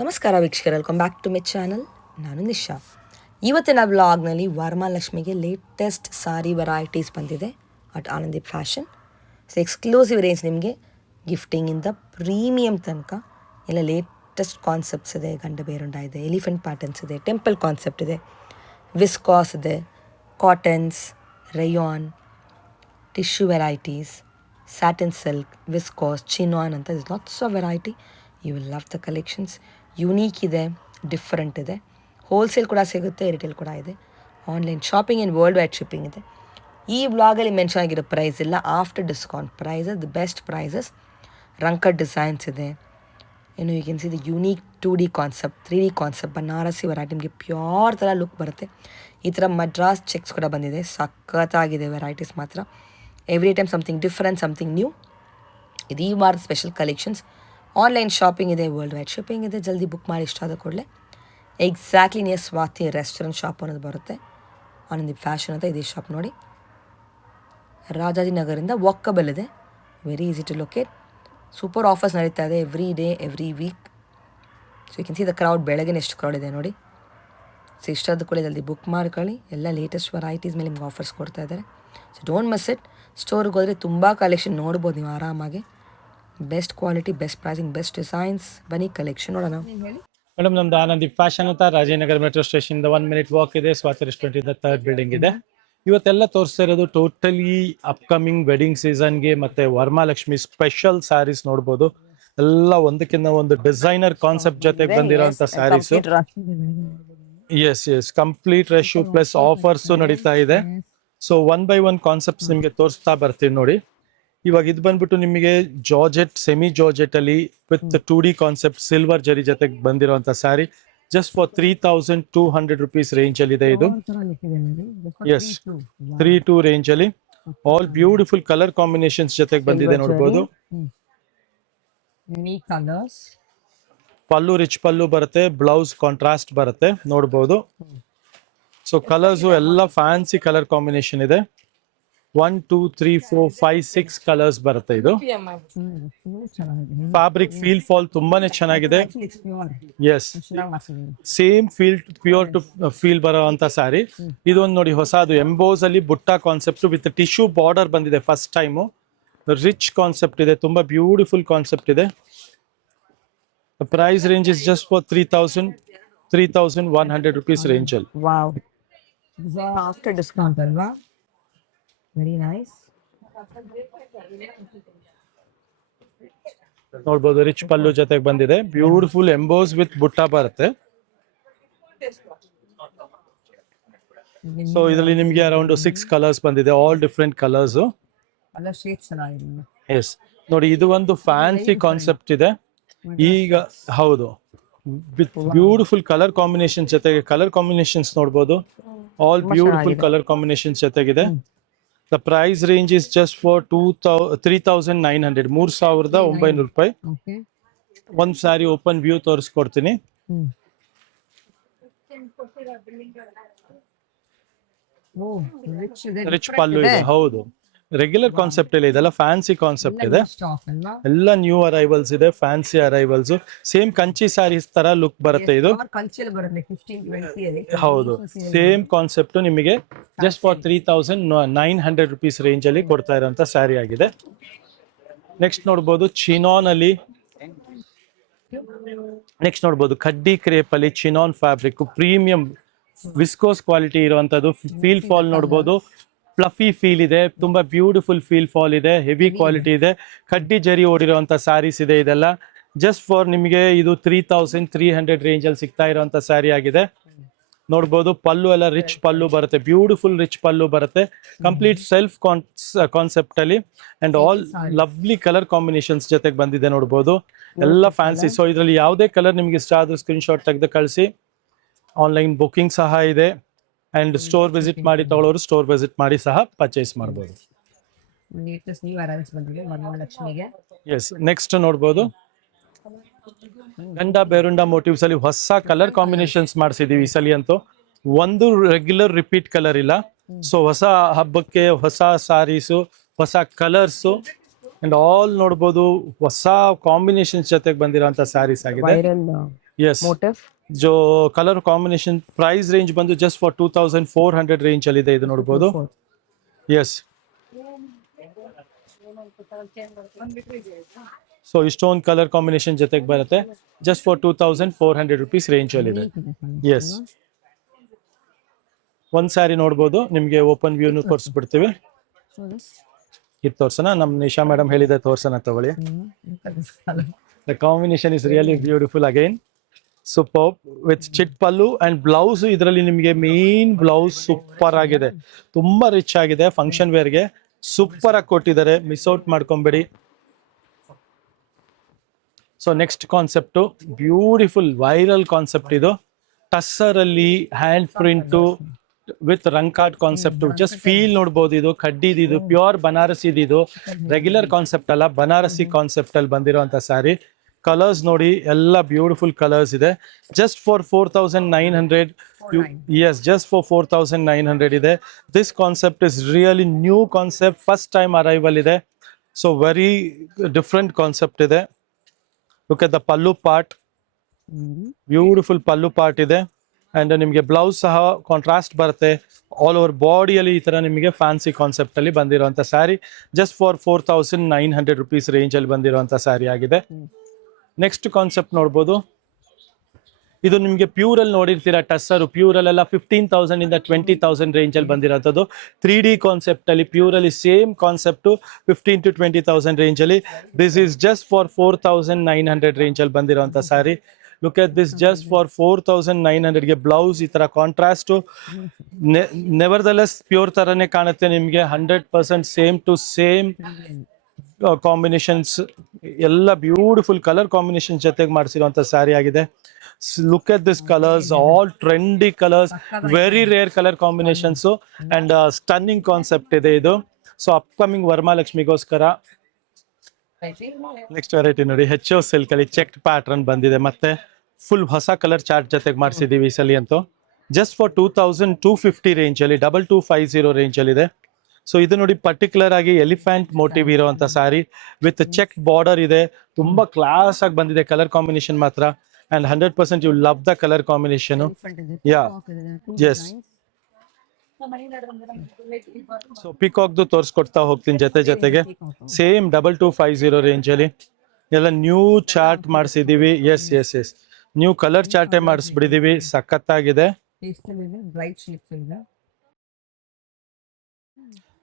ನಮಸ್ಕಾರ ವೀಕ್ಷಕರು, welcome back to my channel. ನಾನು ನಿಶಾ. ಇವತ್ತಿನ ವ್ಲಾಗ್ನಲ್ಲಿ ವರಮಹಾಲಕ್ಷ್ಮಿಗೆ ಲೇಟೆಸ್ಟ್ ಸಾರಿ ವೆರೈಟೀಸ್ ಬಂದಿದೆ at Anandeep fashion. So exclusive range ನಿಮಗೆ ಗಿಫ್ಟಿಂಗಿಂದ ಪ್ರೀಮಿಯಂ ತನಕ ಎಲ್ಲ ಲೇಟೆಸ್ಟ್ ಕಾನ್ಸೆಪ್ಟ್ಸ್ ಇದೆ. ಗಂಡ ಬೇರುಂಡ ಇದೆ, ಎಲಿಫೆಂಟ್ ಪ್ಯಾಟರ್ನ್ಸ್ ಇದೆ, ಟೆಂಪಲ್ ಕಾನ್ಸೆಪ್ಟ್ ಇದೆ, ವಿಸ್ಕಾಸ್ ಇದೆ, cottons, rayon, tissue varieties, satin silk, viscose, chinon ಅಂತ is lots of variety. You will love the collections. Unique ಇದೆ, ಡಿಫ್ರೆಂಟ್ ಇದೆ. ಹೋಲ್ಸೇಲ್ ಕೂಡ ಸಿಗುತ್ತೆ, ರಿಟೇಲ್ ಕೂಡ ಇದೆ. Online shopping and world wide shipping ಇದೆ. ಈ ವ್ಲಾಗಲ್ಲಿ ಮೆನ್ಷನ್ ಆಗಿರೋ ಪ್ರೈಸ್ ಇಲ್ಲ, after discount prices, the best prices. Rangkat designs ಇದೆ. ಇನ್ನು you can see the unique 2D concept, 3D concept, Banarasi variety. ನಿಮಗೆ ಪ್ಯೂರ್ ಥರ ಲುಕ್ ಬರುತ್ತೆ. ಈ ಥರ ಮಡ್ರಾಸ್ ಚೆಕ್ಸ್ ಕೂಡ ಬಂದಿದೆ, ಸಖತ್ತಾಗಿದೆ ವೆರೈಟೀಸ್ ಮಾತ್ರ. Every time something different, something new. ಇದು ಈ ವಾರದ ಸ್ಪೆಷಲ್ ಕಲೆಕ್ಷನ್ಸ್. ಆನ್ಲೈನ್ ಶಾಪಿಂಗ್ ಇದೆ, ವರ್ಲ್ಡ್ ವೈಡ್ ಶಿಪ್ಪಿಂಗ್ ಇದೆ. ಜಲ್ದಿ ಬುಕ್ ಮಾಡಿ ಇಷ್ಟ ಆದ ಕೂಡಲೇ. Exactly near Swathi restaurant shop ಅನ್ನೋದು ಬರುತ್ತೆ. ಆನಂದೀಪ್ ಫ್ಯಾಷನ್ ಅಂತ ಇದೇ ಶಾಪ್ ನೋಡಿ. ರಾಜಾಜಿನಗರಿಂದ ವಾಕಬಲ್ ಇದೆ, very easy to locate. Super offers ನಡೀತಾ ಇದೆ every day, every week. So you can see the crowd. ಬೆಳಗ್ಗೆ ಎಷ್ಟು ಕ್ರೌಡ್ ಇದೆ ನೋಡಿ. ಸೊ ಇಷ್ಟಾದ ಕೂಡ ಜಲ್ದಿ ಬುಕ್ ಮಾಡ್ಕೊಳ್ಳಿ. ಎಲ್ಲ ಲೇಟೆಸ್ಟ್ ವೆರೈಟೀಸ್ ಮೇಲೆ ನಿಮ್ಗೆ ಆಫರ್ಸ್ ಕೊಡ್ತಾ ಇದ್ದಾರೆ. So don't miss it. ಸ್ಟೋರ್ಗೆ ಹೋದರೆ ತುಂಬ ಕಲೆಕ್ಷನ್ ನೋಡ್ಬೋದು ನೀವು ಆರಾಮಾಗಿ. Best quality, best pricing, best designs. ಬನ್ನಿ ಕಲೆಕ್ಷನ್ ನೋಡೋಣ. ಮೇಡಮ್, ನಮ್ದು ಆನಂದೀಪ್ ಫ್ಯಾಷನ್ ಅಂತ Rajanagara metro station 1 minute walk ಇದೆ. ಸ್ವಾತಿ ರೆಸ್ಟೋರೆಂಟ್ ಇಂದ 3rd ಬಿಲ್ಡಿಂಗ್ ಇದೆ. ಇವತ್ತೆಲ್ಲ ತೋರಿಸ್ತಾ ಇರೋದು ಟೋಟಲಿ ಅಪ್ಕಮಿಂಗ್ ವೆಡ್ಡಿಂಗ್ ಸೀಸನ್ಗೆ ಮತ್ತೆ ವರಮಹಾಲಕ್ಷ್ಮಿ ಸ್ಪೆಷಲ್ ಸ್ಯಾರೀಸ್ ನೋಡ್ಬೋದು. ಎಲ್ಲ ಒಂದಕ್ಕಿಂತ ಒಂದು ಡಿಸೈನರ್ ಕಾನ್ಸೆಪ್ಟ್ ಜೊತೆಗೆ ಬಂದಿರೋಂಥ saris. Yes complete rush plus offers ನಡೀತಾ ಇದೆ. ಸೊ 1 by 1 ಕಾನ್ಸೆಪ್ಟ್ಸ್ ನಿಮಗೆ ತೋರಿಸ್ತಾ ಬರ್ತೀನಿ ನೋಡಿ. ಇವಾಗ ಇದು ಬಂದ್ಬಿಟ್ಟು ನಿಮಗೆ ಜಾರ್ಜೆಟ್, ಸೆಮಿ ಜಾರ್ಜೆಟ್ ಅಲ್ಲಿ with 2D concept silver zari ಜೊತೆಗೆ ಬಂದಿರುವಂತ sari. Just for 3200 rupees range ಅಲ್ಲಿ ಇದೆ ಇದು. ಎಸ್, 32 ರೇಂಜ್ ಅಲ್ಲಿ ಆಲ್ ಬ್ಯೂಟಿಫುಲ್ ಕಲರ್ ಕಾಂಬಿನೇಷನ್ಸ್ ಜೊತೆಗೆ ಬಂದಿದೆ ನೋಡ್ಬೋದು. ಪಲ್ಲು ರಿಚ್ ಪಲ್ಲು ಬರುತ್ತೆ, ಬ್ಲೌಸ್ ಕಾಂಟ್ರಾಸ್ಟ್ ಬರುತ್ತೆ ನೋಡ್ಬೋದು. ಸೊ ಕಲರ್ಸ್ ಎಲ್ಲ ಫ್ಯಾನ್ಸಿ ಕಲರ್ ಕಾಂಬಿನೇಷನ್ ಇದೆ. 1 2 3 4 5 6 ಕಲರ್ಸ್ ಬರುತ್ತೆ. ಇದು ಫ್ಯಾಬ್ರಿಕ್ ಫೀಲ್ ಫಾಲ್ ತುಂಬಾನೇ ಚೆನ್ನಾಗಿದೆ. Yes, same feel pure to feel ಬರೋಂತ ಸ್ಯಾರಿ. ಇದೊಂದು ನೋಡಿ ಹೊಸದು ಎಂಬೋಸ್ ಅಲ್ಲಿ butta concept with tissue border ಬಂದಿದೆ ಫಸ್ಟ್ ಟೈಮ್. ರಿಚ್ ಕಾನ್ಸೆಪ್ಟ್ ಇದೆ, ತುಂಬಾ ಬ್ಯೂಟಿಫುಲ್ ಕಾನ್ಸೆಪ್ಟ್ ಇದೆ. Price range is just for 3100 rupees range ಅಲ್ಲಿ. ಆಫ್ಟರ್ ಡಿಸ್ಕೌಂಟ್ ಅಲ್ವಾ? Very nice. ನೋಡ್ಬೋದು, ರಿಚ್ ಪಲ್ಲು ಜೊತೆಗೆ ಬಂದಿದೆ. ಬ್ಯೂಟಿಫುಲ್ ಎಂಬೋಸ್ ವಿತ್ ಬುಟ್ಟ ಬರುತ್ತೆ. ಸೊ ಇದರಲ್ಲಿ ನಿಮ್ಗೆ ಅರೌಂಡ್ 6 ಕಲರ್ಸ್ ಬಂದಿದೆ, ಆಲ್ ಡಿಫ್ರೆಂಟ್ ಕಲರ್ಸ್. ಎಸ್ ನೋಡಿ, ಇದು ಒಂದು ಫ್ಯಾನ್ಸಿ ಕಾನ್ಸೆಪ್ಟ್ ಇದೆ ಈಗ. ಹೌದು, ವಿತ್ ಬ್ಯೂಟಿಫುಲ್ ಕಲರ್ ಕಾಂಬಿನೇಷನ್ ಜೊತೆಗೆ ಕಲರ್ ಕಾಂಬಿನೇಷನ್ಸ್ ನೋಡ್ಬೋದು. ಆಲ್ ಬ್ಯೂಟಿಫುಲ್ ಕಲರ್ ಕಾಂಬಿನೇಷನ್ಸ್ ಜೊತೆಗಿದೆ. The price range is just for 3900, 3900 ರೂಪಾಯಿ. ಒಂದ್ ಸಾರಿ ಓಪನ್ ವ್ಯೂ ತೋರಿಸ್ಕೊಡ್ತೀನಿ. ರಿಚ್ ಪಲ್ಲು ಇದೆ. ಹೌದು, ರೆಗ್ಯುಲರ್ ಕಾನ್ಸೆಪ್ಟ್ ಇಲ್ಲ, ಇದೆಲ್ಲ ಫ್ಯಾನ್ಸಿ ಕಾನ್ಸೆಪ್ಟ್ ಇದೆ. ಎಲ್ಲ ನ್ಯೂ ಅರೈವಲ್ಸ್ ಇದೆ, fancy arrivals. Same Kanchi sarees ತರ ಲುಕ್ ಬರುತ್ತೆ ಇದು. ಹೌದು, ಸೇಮ್ ಕಾನ್ಸೆಪ್ಟ್ ನಿಮಗೆ ಜಸ್ಟ್ ಫಾರ್ 3900 rupees ರೇಂಜ್ ಅಲ್ಲಿ ಕೊಡ್ತಾ ಇರೋಂತ ಸ್ಯಾರಿ ಆಗಿದೆ. ನೆಕ್ಸ್ಟ್ ನೋಡ್ಬೋದು ಚಿನಾನ್ ಅಲ್ಲಿ. ನೆಕ್ಸ್ಟ್ ನೋಡ್ಬೋದು ಖಡ್ಡಿ ಕ್ರೇಪ್ ಅಲ್ಲಿ chinon fabric, premium viscose quality ಇರುವಂತದ್ದು. ಫೀಲ್ ಫಾಲ್ ನೋಡ್ಬೋದು, ಫ್ಲಫಿ ಫೀಲ್ ಇದೆ, ತುಂಬಾ ಬ್ಯೂಟಿಫುಲ್ ಫೀಲ್ ಫಾಲ್ ಇದೆ, ಹೆವಿ ಕ್ವಾಲಿಟಿ ಇದೆ. ಕಡ್ಡಿ ಜರಿ ಓಡಿರುವಂತ ಸ್ಯಾರೀಸ್ ಇದೆ ಇದೆಲ್ಲ. ಜಸ್ಟ್ ಫಾರ್ ನಿಮಗೆ ಇದು 3300 ರೇಂಜ್ ಅಲ್ಲಿ ಸಿಗ್ತಾ ಇರುವಂತ ಸ್ಯಾರಿ ಆಗಿದೆ. ನೋಡ್ಬೋದು, ಪಲ್ಲು ಎಲ್ಲ ರಿಚ್ ಪಲ್ಲು ಬರುತ್ತೆ, ಬ್ಯೂಟಿಫುಲ್ ರಿಚ್ ಪಲ್ಲು ಬರುತ್ತೆ. ಕಂಪ್ಲೀಟ್ ಸೆಲ್ಫ್ ಕಾನ್ಸೆಪ್ಟ್ ಅಲ್ಲಿ and all lovely colour combinations ಜೊತೆಗೆ ಬಂದಿದೆ ನೋಡ್ಬೋದು. ಎಲ್ಲ ಫ್ಯಾನ್ಸಿ. ಸೊ ಇದರಲ್ಲಿ ಯಾವುದೇ ಕಲರ್ ನಿಮ್ಗೆ ಇಷ್ಟ ಆದ್ರೂ ಸ್ಕ್ರೀನ್ ಶಾಟ್ ತೆಗೆದು ಕಳಿಸಿ. ಆನ್ಲೈನ್ ಬುಕಿಂಗ್ ಸಹ ಇದೆ. ಅಂಡ್ ಸ್ಟೋರ್ ವಿಸಿಟ್ ಮಾಡಿ ತಗೊಳ್ಳೋರು ಸ್ಟೋರ್ ವಿಸಿಟ್ ಮಾಡಿ ಸಹ ಪರ್ಚೇಸ್ ಮಾಡಬಹುದು. ಎಸ್, ನೆಕ್ಸ್ಟ್ ನೋಡ್ಬೋದು ಗಂಡ ಬೇರುಂಡ ಮೋಟಿವ್ಸ್ ಅಲ್ಲಿ ಹೊಸ ಕಲರ್ ಕಾಂಬಿನೇಷನ್ಸ್ ಮಾಡಿಸಿದೀವಿ ಈ ಸಲ ಅಂತೂ. ಒಂದು ರೆಗ್ಯುಲರ್ ರಿಪೀಟ್ ಕಲರ್ ಇಲ್ಲ. ಸೊ ಹೊಸ ಹಬ್ಬಕ್ಕೆ ಹೊಸ ಸಾರೀಸು, ಹೊಸ ಕಲರ್ಸು ಅಂಡ್ ಆಲ್ ನೋಡ್ಬೋದು. ಹೊಸ ಕಾಂಬಿನೇಷನ್ಸ್ ಜೊತೆಗೆ ಬಂದಿರೋಂಥ ಸ್ಯಾರೀಸ್ ಆಗಿದೆ. Yes motive. ಜೋ ಕಲರ್ ಕಾಂಬಿನೇಷನ್ ಪ್ರೈಸ್ ರೇಂಜ್ ಬಂದು ಜಸ್ಟ್ ಫಾರ್ 2400 ರೇಂಜ್ ಅಲ್ಲಿ ಇದೆ. ಇದು ನೋಡ್ಬೋದು. ಎಸ್, ಸೊ ಇಷ್ಟೊಂದು ಕಲರ್ ಕಾಂಬಿನೇಷನ್ ಜೊತೆಗೆ ಬರುತ್ತೆ. ಜಸ್ಟ್ ಫಾರ್ 2400 ರುಪೀಸ್ ರೇಂಜ್ ಅಲ್ಲಿ ಇದೆ. ಎಸ್, ಒಂದ್ ಸ್ಯಾರಿ ನೋಡ್ಬೋದು. ನಿಮ್ಗೆ ಓಪನ್ ವ್ಯೂನು ತೋರಿಸ್ಬಿಡ್ತೀವಿ. ಇದು ತೋರ್ಸೋಣ. ನಮ್ ನಿಶಾ ಮೇಡಮ್ ಹೇಳಿದೆ ತೋರ್ಸೋಣ, ತಗೊಳ್ಳಿ. The combination is really beautiful again. Super with chit pallu and blouse. ಇದರಲ್ಲಿ ನಿಮಗೆ ಮೇನ್ ಬ್ಲೌಸ್ ಸೂಪರ್ ಆಗಿದೆ, ತುಂಬಾ ರಿಚ್ ಆಗಿದೆ. ಫಂಕ್ಷನ್ ವೇರ್ಗೆ ಸೂಪರ್ ಆಗಿ ಕೊಟ್ಟಿದ್ದಾರೆ, ಮಿಸ್ ಔಟ್ ಮಾಡ್ಕೊಂಬೇಡಿ. So next concept beautiful viral concept. ಇದು ಟಸ್ಸರ್ ಅಲ್ಲಿ hand print with rangkat concept. Just feel ನೋಡ್ಬೋದು. ಇದು ಕಡ್ಡಿದು, ಇದು ಪ್ಯೂರ್ ಬನಾರಸಿ. ಇದು ರೆಗ್ಯುಲರ್ ಕಾನ್ಸೆಪ್ಟ್ ಅಲ್ಲ, ಬನಾರಸಿ ಕಾನ್ಸೆಪ್ಟ್ ಅಲ್ಲಿ ಬಂದಿರುವಂತ ಸ್ಯಾರಿ. ಕಲರ್ಸ್ ನೋಡಿ, ಎಲ್ಲ ಬ್ಯೂಟಿಫುಲ್ ಕಲರ್ಸ್ ಇದೆ. Just for 4900. Yes, just for 4900 ಇದೆ. This concept is really new concept, first time arrival ಇದೆ. ಸೊ ವೆರಿ ಡಿಫ್ರೆಂಟ್ ಕಾನ್ಸೆಪ್ಟ್ ಇದೆ. Look at the pallu part, beautiful pallu part ಇದೆ. ಅಂಡ್ ನಿಮಗೆ ಬ್ಲೌಸ್ ಸಹ ಕಾಂಟ್ರಾಸ್ಟ್ ಬರುತ್ತೆ. ಆಲ್ ಓವರ್ ಬಾಡಿಯಲ್ಲಿ ಈ ತರ ನಿಮಗೆ ಫ್ಯಾನ್ಸಿ ಕಾನ್ಸೆಪ್ಟ್ ಅಲ್ಲಿ ಬಂದಿರುವಂತ sari. Just for 4900 rupees range ಅಲ್ಲಿ ಬಂದಿರುವಂತ ಸ್ಯಾರಿ ಆಗಿದೆ. ನೆಕ್ಸ್ಟ್ ಕಾನ್ಸೆಪ್ಟ್ ನೋಡ್ಬೋದು. ಇದು ನಿಮಗೆ ಪ್ಯೂರ್ ಅಲ್ಲಿ ನೋಡಿರ್ತೀರಾ, ಟಸ್ಸರ್ ಪ್ಯೂರ್ ಅಲ್ಲೆಲ್ಲ 15,000 ಇಂದ 20,000 ರೇಂಜ್ ಅಲ್ಲಿ ಬಂದಿರೋಂಥದ್ದು. 3D ಕಾನ್ಸೆಪ್ಟ್ ಅಲ್ಲಿ ಪ್ಯೂರ್ ಅಲ್ಲಿ ಸೇಮ್ ಕಾನ್ಸೆಪ್ಟ್ 15 to 20,000 ರೇಂಜ್ ಅಲ್ಲಿ. This is just for 4900 range ಅಲ್ಲಿ ಬಂದಿರುವಂತ sari. Look at this, just for 4900 ಗೆ ಬ್ಲೌಸ್ ಈ ತರ ಕಾಂಟ್ರಾಸ್ಟ್. ನೆವರ್ದಲೆಸ್ ಪ್ಯೂರ್ ತರನೇ ಕಾಣುತ್ತೆ ನಿಮ್ಗೆ. 100% ಸೇಮ್ ಟು ಸೇಮ್ ಕಾಂಬಿನೇಷನ್ಸ್, ಎಲ್ಲ ಬ್ಯೂಟಿಫುಲ್ ಕಲರ್ ಕಾಂಬಿನೇಷನ್ ಜೊತೆಗೆ ಮಾಡಿಸಿರುವಂತ ಸ್ಯಾರಿ ಆಗಿದೆ. Look at this colours, all trendy colours, very rare colour combinations and stunning concept ಇದೆ ಇದು. ಸೊ ಅಪ್ಕಮಿಂಗ್ ವರಮಹಾಲಕ್ಷ್ಮಿಗೋಸ್ಕರ ನೆಕ್ಸ್ಟ್ ವೆರೈಟಿ ನೋಡಿ. HO ಸಿಲ್ಕ್ ಅಲ್ಲಿ ಚೆಕ್ ಪ್ಯಾಟರ್ನ್ ಬಂದಿದೆ, ಮತ್ತೆ ಫುಲ್ ಹೊಸ ಕಲರ್ ಚಾರ್ಟ್ ಜೊತೆಗೆ ಮಾಡಿಸಿದೀವಿ ಈ ಸಲ ಅಂತೂ. ಜಸ್ಟ್ ಫಾರ್ 2250 ರೇಂಜ್ ಅಲ್ಲಿ, 2250 ರೇಂಜ್ ಅಲ್ಲಿ ಇದೆ. ಸೊ ಇದು ನೋಡಿ, ಪರ್ಟಿಕ್ಯುಲರ್ ಆಗಿ ಎಲಿಫೆಂಟ್ ಮೋಟಿವ್ ಇರುವಂತ ಸ್ಯಾರಿ ವಿತ್ ಚೆಕ್ ಬಾರ್ಡರ್ ಇದೆ. ತುಂಬಾ ಕ್ಲಾಸ್ ಆಗಿ ಬಂದಿದೆ ಕಲರ್ ಕಾಂಬಿನೇಷನ್ ಮಾತ್ರ. And 100% you love the colour combination. Yeah, yes. So ಪಿಕಾಕ್ದು ತೋರಿಸ್ಕೊಡ್ತಾ ಹೋಗ್ತೀನಿ ಜೊತೆ ಜೊತೆಗೆ. ಸೇಮ್ 2250 ರೇಂಜ್ ಅಲ್ಲಿ ಎಲ್ಲ ನ್ಯೂ ಚಾರ್ಟ್ ಮಾಡಿಸಿದೀವಿ. Yes yes yes, new colour ಚಾರ್ಟೇ ಮಾಡಿಸ್ಬಿಟ್ಟಿದೀವಿ, ಸಖತ್ತಾಗಿದೆ.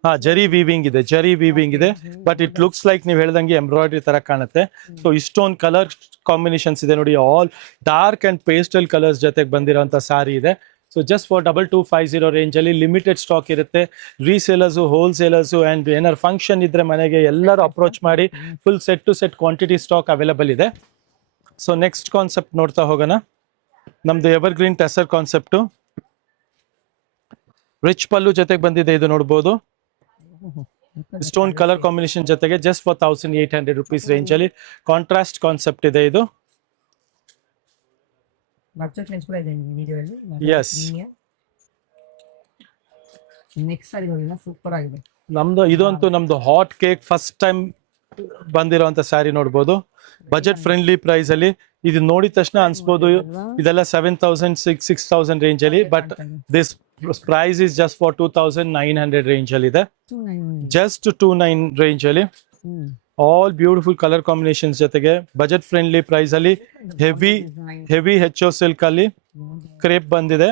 ಹಾ, ಜರಿ ವೀವಿಂಗ್ ಇದೆ, ಜರಿ ವೀವಿಂಗ್ ಇದೆ. ಬಟ್ ಇಟ್ ಲುಕ್ಸ್ ಲೈಕ್ ನೀವು ಹೇಳ್ದಂಗೆ ಎಂಬ್ರಾಯ್ಡ್ರಿ ತರ ಕಾಣುತ್ತೆ. ಸೊ ಇಷ್ಟೊಂದು ಕಲರ್ ಕಾಂಬಿನೇಷನ್ಸ್ ಇದೆ ನೋಡಿ. All dark and pastel colours ಜೊತೆಗೆ ಬಂದಿರೋಂಥ ಸಾರಿ ಇದೆ. ಸೊ ಜಸ್ಟ್ ಫಾರ್ 2250 ರೇಂಜ್ ಅಲ್ಲಿ ಲಿಮಿಟೆಡ್ ಸ್ಟಾಕ್ ಇರುತ್ತೆ. ರೀಸೇಲರ್ಸು, ಹೋಲ್ಸೇಲರ್ಸು ಅಂಡ್ ಏನಾರು ಫಂಕ್ಷನ್ ಇದ್ರೆ ಮನೆಗೆ ಎಲ್ಲರೂ ಅಪ್ರೋಚ್ ಮಾಡಿ. Full set to set quantity stock available ಇದೆ. ಸೊ ನೆಕ್ಸ್ಟ್ ಕಾನ್ಸೆಪ್ಟ್ ನೋಡ್ತಾ ಹೋಗೋಣ. ನಮ್ದು evergreen tussar concept rich pallu ಜೊತೆಗೆ ಬಂದಿದೆ. ಇದು ನೋಡ್ಬೋದು, ಸ್ಟೋನ್ ಕಲರ್ ಕಾಂಬಿನೇಷನ್ ಜೊತೆಗೆ ಜಸ್ಟ್ ಫಾರ್ 1800 ರುಪೀಸ್ ರೇಂಜ್ ಅಲ್ಲಿ ಕಾಂಟ್ರಾಸ್ಟ್ ಕಾನ್ಸೆಪ್ಟ್ ಇದೆ ಇದು. ಎಸ್, ಸೂಪರ್ ಆಗಿದೆ. ನಮ್ದು ಇದಂತೂ ನಮ್ದು ಹಾಟ್ ಕೇಕ್ ಫಸ್ಟ್ ಟೈಮ್ ಬಂದಿರೋಂತ ಸ್ಯಾರಿ ನೋಡ್ಬೋದು. ಬಜೆಟ್ ಫ್ರೆಂಡ್ಲಿ ಪ್ರೈಸ್ ಅಲ್ಲಿ. ಇದು ನೋಡಿದ ತಕ್ಷಣ ಅನ್ಸ್ಬೋದು ಇದೆಲ್ಲ 7000 6000 ರೇಂಜ್ ಅಲ್ಲಿ. But this price is just for 2900 range ಅಲ್ಲಿ ಇದೆ. ಜಸ್ಟ್ 29 ರೇಂಜ್ ಅಲ್ಲಿ ಆಲ್ ಬ್ಯೂಟಿಫುಲ್ ಕಲರ್ ಕಾಂಬಿನೇಷನ್ಸ್ ಜೊತೆಗೆ ಬಜೆಟ್ ಫ್ರೆಂಡ್ಲಿ ಪ್ರೈಸ್ ಅಲ್ಲಿ ಹೆವಿ HO ಸಿಲ್ಕ್ ಅಲ್ಲಿ ಕ್ರೇಪ್ ಬಂದಿದೆ.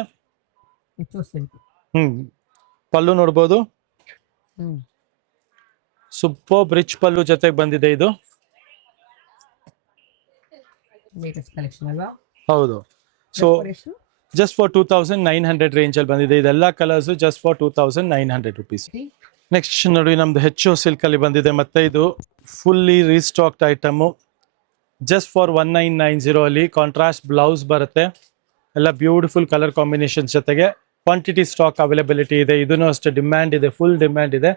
ಪಲ್ಲು ನೋಡ್ಬೋದು, ಸೂಪರ್ ರಿಚ್ ಪಲ್ಲು ಜೊತೆಗೆ ಬಂದಿದೆ ಇದು. ಹೌದು. ಸೊ ಜಸ್ಟ್ ಫಾರ್ 2900 ರೇಂಜ್ ಅಲ್ಲಿ ಬಂದಿದೆ. ಇದೆಲ್ಲ colours just for 2900 rupees. Next ನೋಡಿ, ನಮ್ದು HO ಸಿಲ್ಕ್ ಅಲ್ಲಿ ಬಂದಿದೆ. ಮತ್ತೆ ಇದು ಫುಲ್ಲಿ ರೀಸ್ಟಾಕ್ಡ್ ಐಟಮ್. ಜಸ್ಟ್ ಫಾರ್ 1990 ಅಲ್ಲಿ ಕಾಂಟ್ರಾಸ್ಟ್ ಬ್ಲೌಸ್ ಬರುತ್ತೆ. ಎಲ್ಲ ಬ್ಯೂಟಿಫುಲ್ ಕಲರ್ ಕಾಂಬಿನೇಷನ್ ಜೊತೆಗೆ ಕ್ವಾಂಟಿಟಿ ಸ್ಟಾಕ್ ಅವೈಲಬಿಲಿಟಿ ಇದೆ. ಇದನ್ನು ಅಷ್ಟೇ ಡಿಮ್ಯಾಂಡ್ ಇದೆ, ಫುಲ್ ಡಿಮ್ಯಾಂಡ್ ಇದೆ.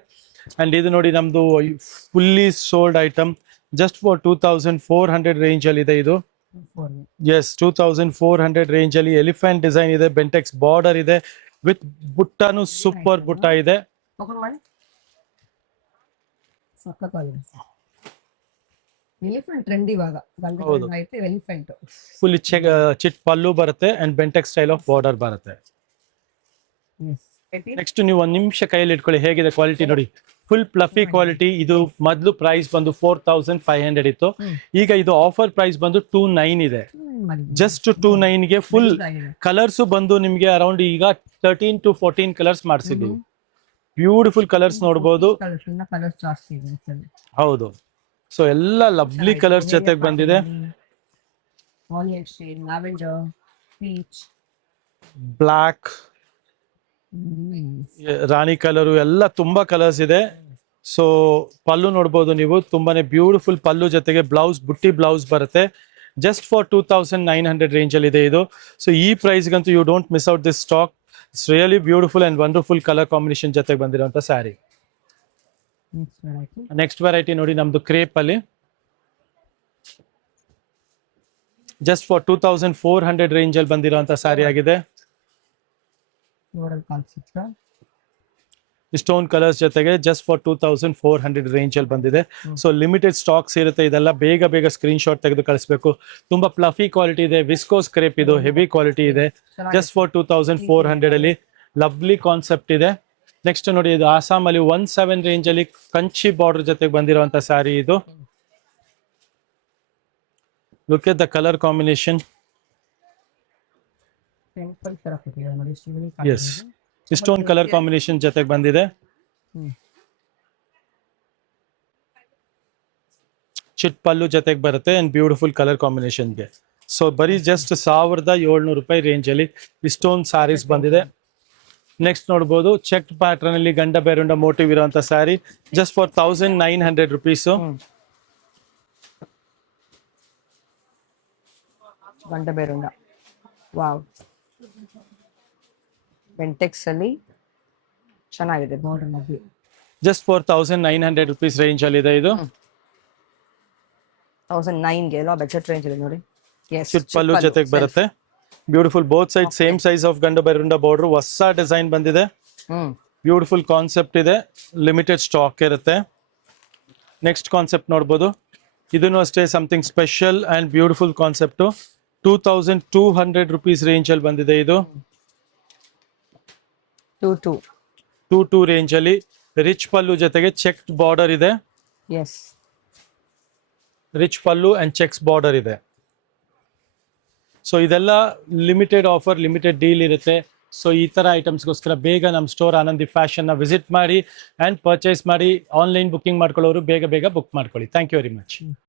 ಅಂಡ್ ಇದು ನೋಡಿ, ನಮ್ದು fully sold item. Just for 2400 range ಅಲ್ಲಿ ಇದೆ ಇದು. ಎಸ್, 2400 ರೇಂಜ್ ಅಲ್ಲಿ ಎಲಿಫೆಂಟ್ ಡಿಸೈನ್ ಇದೆ, ಬೆಂಟೆಕ್ಸ್ ಬಾರ್ಡರ್ ಇದೆ ವಿತ್ ಬುಟ್ಟಾನು ಸೂಪರ್ ಬುಟ್ಟ ಇದೆ. ಎಲಿಫೆಂಟ್ ಟ್ರೆಂಡ್ ಇವಾಗ ಗಂಡು ಹೌದು. ಐತೆ ಎಲಿಫೆಂಟ್. ಫುಲ್ ಚಿಟ್ ಪಲ್ಲು ಬರುತ್ತೆ ಅಂಡ್ ಬೆಂಟೆಕ್ ಸ್ಟೈಲ್ ಆಫ್ ಬಾರ್ಡರ್ ಬರುತ್ತೆ. ನೆಕ್ಸ್ಟ್ ನೀವು ಒಂದ್ ನಿಮಿಷ ಕೈಯಲ್ಲಿ ಇಟ್ಕೊಳ್ಳಿ, ಹೇಗಿದೆ ಕ್ವಾಲಿಟಿ ನೋಡಿ. Full fluffy quality. ಇದು ಮೊದಲು ಪ್ರೈಸ್ ಬಂದು 4500 ಇತ್ತು, ಈಗ ಇದು ಆಫರ್ ಪ್ರೈಸ್ ಬಂದು 29 ಇದೆ. ಜಸ್ಟ್ 29 ಗೆ ಫುಲ್ ಕಲರ್ಸ್ ಬಂದು ನಿಮ್ಗೆ ಅರೌಂಡ್ ಈಗ 13 to 14 ಕಲರ್ಸ್ ಮಾಡಿಸಿದ್ದೀವಿ. ಬ್ಯೂಟಿಫುಲ್ ಕಲರ್ಸ್ ನೋಡ್ಬೋದು. ಕಲರ್ಸ್ ಜಾಸ್ತಿ ಇದೆ. ಹೌದು, ಸೊ ಎಲ್ಲ ಲವ್ಲಿ ಕಲರ್ಸ್ ಜೊತೆಗೆ ಬಂದಿದೆ. Olive shade, lavender, peach, black, rani colour ಎಲ್ಲ ತುಂಬಾ ಕಲರ್ಸ್ ಇದೆ. ಸೊ ಪಲ್ಲು ನೋಡ್ಬೋದು ನೀವು, ತುಂಬಾನೇ ಬ್ಯೂಟಿಫುಲ್ ಪಲ್ಲು ಜೊತೆಗೆ ಬ್ಲೌಸ್, ಬುಟ್ಟಿ ಬ್ಲೌಸ್ ಬರುತ್ತೆ. ಜಸ್ಟ್ ಫಾರ್ 2900 ರೇಂಜ್ ಅಲ್ಲಿ ಇದೆ ಇದು. ಸೊ ಈ ಪ್ರೈಸ್ ಗಂತೂ you don't miss out this stock. It's really beautiful and wonderful colour combination ಜೊತೆಗೆ ಬಂದಿರುವಂತ ಸ್ಯಾರಿ. ನೆಕ್ಸ್ಟ್ ವೆರೈಟಿ ನೋಡಿ, ನಮ್ದು ಕ್ರೇಪ್ ಅಲ್ಲಿ ಜಸ್ಟ್ ಫಾರ್ 2400 ರೇಂಜ್ ಅಲ್ಲಿ ಬಂದಿರುವಂತ ಸ್ಯಾರಿ ಆಗಿದೆ. ಸ್ಟೋನ್ ಕಲರ್ಸ್ ಜೊತೆಗೆ ಜಸ್ಟ್ ಫಾರ್ 2400 ರೇಂಜ್ ಅಲ್ಲಿ ಬಂದಿದೆ. ಸೊ ಲಿಮಿಟೆಡ್ ಸ್ಟಾಕ್ಸ್ ಇರುತ್ತೆ, ಇದೆಲ್ಲ ಬೇಗ ಬೇಗ ಸ್ಕ್ರೀನ್ ಶಾಟ್ ತೆಗೆದು ಕಳಿಸ್ಬೇಕು. ತುಂಬಾ ಪ್ಲಫಿ ಕ್ವಾಲಿಟಿ ಇದೆ, ವಿಸ್ಕೋಸ್ ಕ್ರೇಪ್ ಇದು ಹೆವಿ ಕ್ವಾಲಿಟಿ ಇದೆ. ಜಸ್ಟ್ ಫಾರ್ 2400 ಅಲ್ಲಿ ಲವ್ಲಿ ಕಾನ್ಸೆಪ್ಟ್ ಇದೆ. ನೆಕ್ಸ್ಟ್ ನೋಡಿ, ಇದು ಆಸಾಮ್ ಅಲ್ಲಿ 17 ರೇಂಜ್ ಅಲ್ಲಿ ಕಂಚಿ ಬಾರ್ಡರ್ ಜೊತೆಗೆ ಬಂದಿರುವಂತ ಸ್ಯಾರಿ ಇದು. Look at the colour combination. Yes, stone colour combination ಜೊತೆಗೆ ಬಂದಿದೆ. ಚಿಟ್ ಪಲ್ಲು ಜೊತೆಗೆ ಬರುತ್ತೆ ಅಂಡ್ ಬ್ಯೂಟಿಫುಲ್ ಕಲರ್ ಕಾಂಬಿನೇಷನ್ಗೆ. ಸೊ ಬರೀ ಜಸ್ಟ್ 1700 ರೂಪಾಯಿ ರೇಂಜ್ ಅಲ್ಲಿ ಸ್ಟೋನ್ ಸ್ಯಾರೀಸ್ ಬಂದಿದೆ. ನೆಕ್ಸ್ಟ್ ನೋಡ್ಬೋದು, ಚೆಕ್ ಪ್ಯಾಟರ್ನ್ ಅಲ್ಲಿ ಗಂಡ ಬೇರುಂಡ ಮೋಟಿವ್ ಇರುವಂತ ಸ್ಯಾರಿ ಜಸ್ಟ್ ಫಾರ್ 1900 ರುಪೀಸ್. ಗಂಡ ಬೇರುಂಡ, ವಾವ್, ಬೆಂಟೆಕ್ಸ್ ಅಲ್ಲಿ ಚೆನ್ನಾಗಿದೆ ಬಾರ್ಡರ್ ನಲ್ಲಿ. ಜಸ್ಟ್ ಫಾರ್ 1900 ರುಪೀಸ್ ರೇಂಜ್ ಅಲ್ಲಿ ಇದೆ ಇದು. 1009 ಗೆ ಎಲ್ಲ ಬಜೆಟ್ ರೇಂಜ್ ಇದೆ ನೋಡಿ. ಚಿಟ್ ಪಲ್ಲು ಜೊತೆಗೆ ಬರುತ್ತೆ. Beautiful both side same size of ಗಂಡ ಬೇರುಂಡ ಬಾರ್ಡರ್. ಹೊಸ ಡಿಸೈನ್ ಬಂದಿದೆ, ಬ್ಯೂಟಿಫುಲ್ ಕಾನ್ಸೆಪ್ಟ್ ಇದೆ, ಲಿಮಿಟೆಡ್ ಸ್ಟಾಕ್ ಇರುತ್ತೆ. ನೆಕ್ಸ್ಟ್ ಕಾನ್ಸೆಪ್ಟ್ ನೋಡ್ಬೋದು, ಇದನ್ನು ಅಷ್ಟೇ something special and beautiful concept. 2200 rupees range ಅಲ್ಲಿ ಬಂದಿದೆ ಇದು. 22 ರೇಂಜ್ ಅಲ್ಲಿ ರಿಚ್ ಪಲ್ಲು ಜೊತೆಗೆ ಚೆಕ್ ಬಾರ್ಡರ್ ಇದೆ. Rich pallu and cheques border ಇದೆ. ಸೊ ಇದೆಲ್ಲ ಲಿಮಿಟೆಡ್ ಆಫರ್, ಲಿಮಿಟೆಡ್ ಡೀಲ್ ಇರುತ್ತೆ. ಸೊ ಈ ತರ ಐಟಮ್ಸ್ಗೋಸ್ಕರ ಬೇಗ ನಮ್ಮ ಸ್ಟೋರ್ ಆನಂದಿ ಫ್ಯಾಷನ್ ನ ವಿಸಿಟ್ ಮಾಡಿ ಅಂಡ್ ಪರ್ಚೇಸ್ ಮಾಡಿ. ಆನ್ಲೈನ್ ಬುಕಿಂಗ್ ಮಾಡ್ಕೊಳ್ಳೋರು ಬೇಗ ಬೇಗ ಬುಕ್ ಮಾಡ್ಕೊಳ್ಳಿ. Thank you very much.